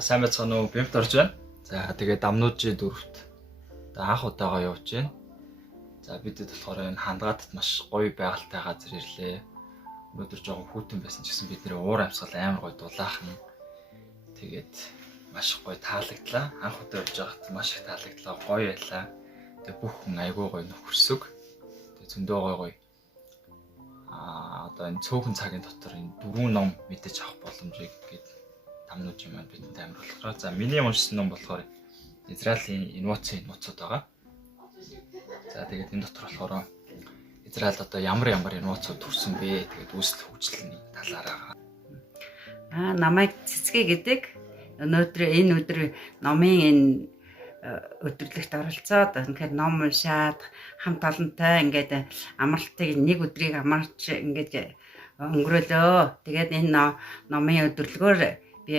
Сайн байцгаана уу? Бэмт орж байна. За тэгээд дамнуужийн дөрөвт анх удаага явж байна. За бидэд болохоор энэ хандгаатд маш гоё байгальтай газар ирлээ. Өнөөдөр жоохон хүүтэн байсан ч гэсэн бидний уур амьсгал амар гоё дулаахан. Тэгээд маш гоё таалагдлаа. Анх удаа явж байхад маш их таалагдлаа. Гоё байлаа. Тэгээд бүх хүн айгүй гоё нөхөрсөг. Тэгээд зөндөө гоё. Одоо энэ цөөхөн цагийн дотор энэ дөрвөн ном мэдэж авах боломжийг гээд дамнууж юм бидэнд амар болохоор. За миний уншсан ном болохоор Израилийн инновацийн нууцуд байгаа. За тэгээд энэ дотор болохоор Израильд одоо ямар инновацууд төрсөн бэ? Тэгээд үүсэл хөгжлөний талаараа. Намайг Цэцгээ гэдэг. Энэ өдөр номын энэ өдөрлөгт оролцоод тэгэхээр ном уншаад хамт олонтой ингээд амралтыг нэг өдрийг амарч ингээд өнгөрөөлөө. Тэгээд энэ номын өдөрлөгөөр би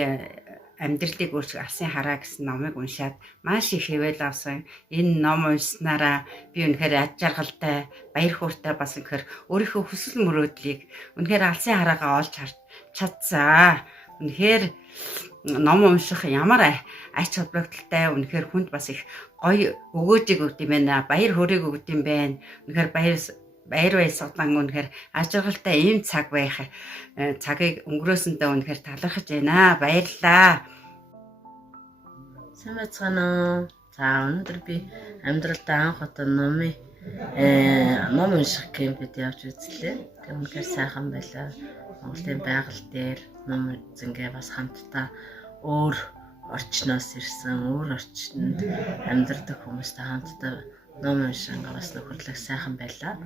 амьдралыг өөрчлөх алсын хараа гэсэн номыг уншаад маш их хэвэл авсан. Энэ ном уншснараа би үнэхээр аж жаргалтай, баяр хөөртэй бас үнэхээр өөрийнхөө хүсэл мөрөөдлийг үнэхээр алсын хараагаа олж харж чадсан. Үнэхээр ном унших ямар ач холбогдолтой, үнэхээр хүнд бас их гоё өгөөжийг өгд юм байна. Баяр хөөргийг өгд юм байна. Үнэхээр баяр баясгалан үнэхээр аж жаргалтай ийм цаг байх цагийг өнгөрөөсөндөө үнэхээр талархаж байна. Баярлалаа. Сайн байцгаана уу? За өнөөдөр би амьдралдаа анх удаа ном унших кемпэд явж үзлээ. Тэг үнэхээр сайхан байлаа. Монголын байгаль дээр ном зингээ бас хамтдаа өөр орчноос ирсэн, өөр орчинд амьдардаг хүмүүстэй хамтдаа ном уншин бас нөхөрлөх сайхан байлаа.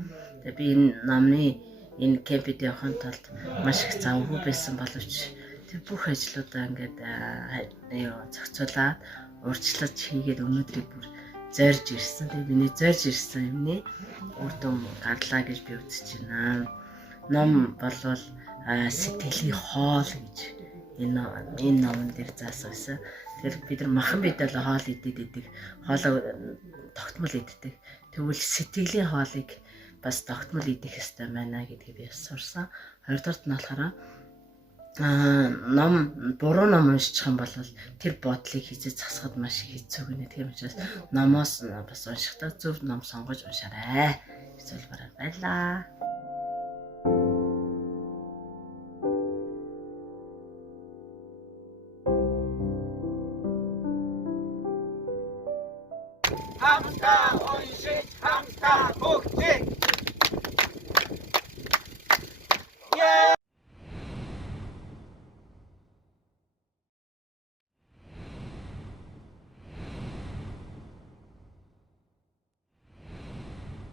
Тэгээ би энэ номны энэ кемпэд явахын тулд маш их завгүй байсан боловч тэг бүх ажлуудаа ингээд зохицуулаад урьдчилаж хийгээд өнөөдрийг бүр зорж ирсэн. Тэгээ миний зорж ирсэн юмний үр дүн гарлаа гэж би үзэж байна. Ном болвол сэтгэлийн хоол гэж энэ номон дээр заасан байсан. Тэгэхээр бид нар махан бидэл хоол идэдэг, хоолоо тогтмол иддэг. Тэгвэл сэтгэлийн хоолыг бас тогтмол идэх ёстой байна гэдгийг би сурсан. Хоёрдугаарт нь болохоор ном буруу ном уншчих юм бол тэр бодлыг хизээ засахад маш хэцүү гэнэ. Тийм учраас номоос бас уншихдаа зөв ном сонгож уншаарай. Эсвэл баярлаа. Хамтдаа уншиж, хамтдаа хөгжиж.